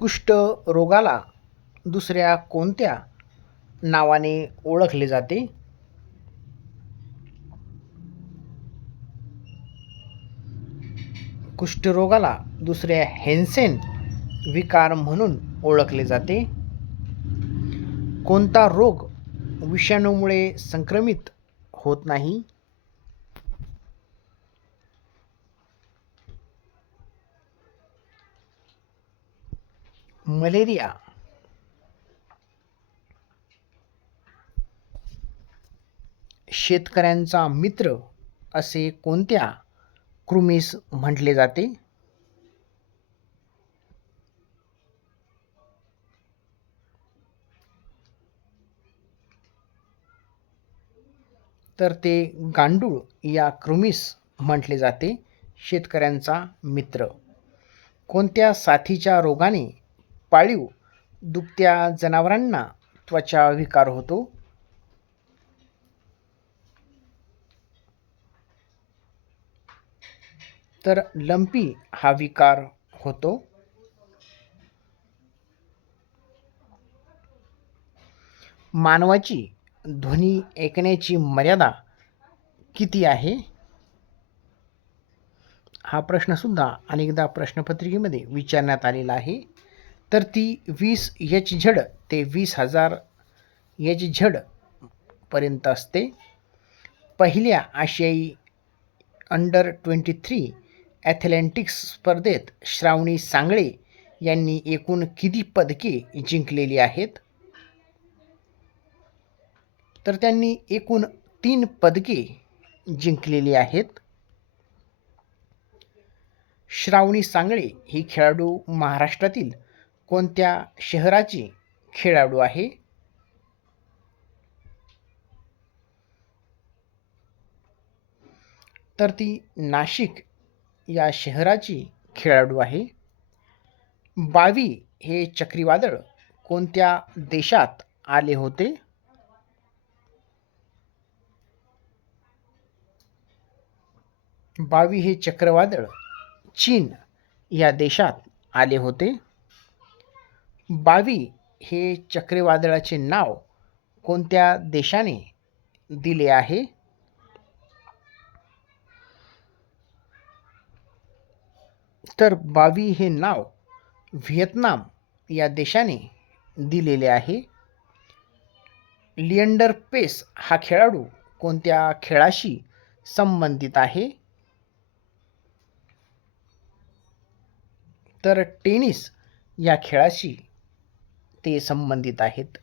कुष्ठरोगाला दुसऱ्या कोणत्या नावाने ओळखले जाते? कुष्ठरोगाला दुसऱ्या हेन्सेन विकार म्हणून ओळखले जाते. कोणता रोग विषाणूमुळे संक्रमित होत नाही? मलेरिया. शेतकऱ्यांचा मित्र असे कोणत्या कृमीस म्हटले जाते? तर ते गांडूळ या कृमीस म्हटले जाते, शेतकऱ्यांचा मित्र. कोणत्या साथीच्या रोगाने पाळीव दुभत्या जनावरांना त्वचा विकार होतो? तर लंपी हा विकार होतो. मानवाची ध्वनी ऐकण्याची मर्यादा किती आहे? हा प्रश्नसुद्धा अनेकदा प्रश्नपत्रिकेमध्ये विचारण्यात आलेला आहे. तर ती 20 HZ ते 20,000 HZ पर्यंत असते. पहिल्या आशियाई अंडर-23 ॲथलेटिक्स स्पर्धेत श्रावणी सांगळे यांनी एकूण किती पदके जिंकलेली आहेत? तर त्यांनी एकूण 3 पदके जिंकलेली आहेत. श्रावणी सांगळे ही खेळाडू महाराष्ट्रातील कोणत्या शहराची खेळाडू आहे? तर ती नाशिक या शहराची खेळाडू आहे. 22 हे चक्रीवादळ कोणत्या देशात आले होते? बावी हे चक्रवादळ चीन या देशात आले होते. बावी हे चक्रीवादळाचे नाव कोणत्या देशाने दिले आहे? तर बावी हे नाव व्हिएतनाम या देशाने दिलेले आहे. लिएंडर पेस हा खेळाडू कोणत्या खेळाशी संबंधित आहे? तर टेनिस या खेळाशी ते संबंधित आहेत.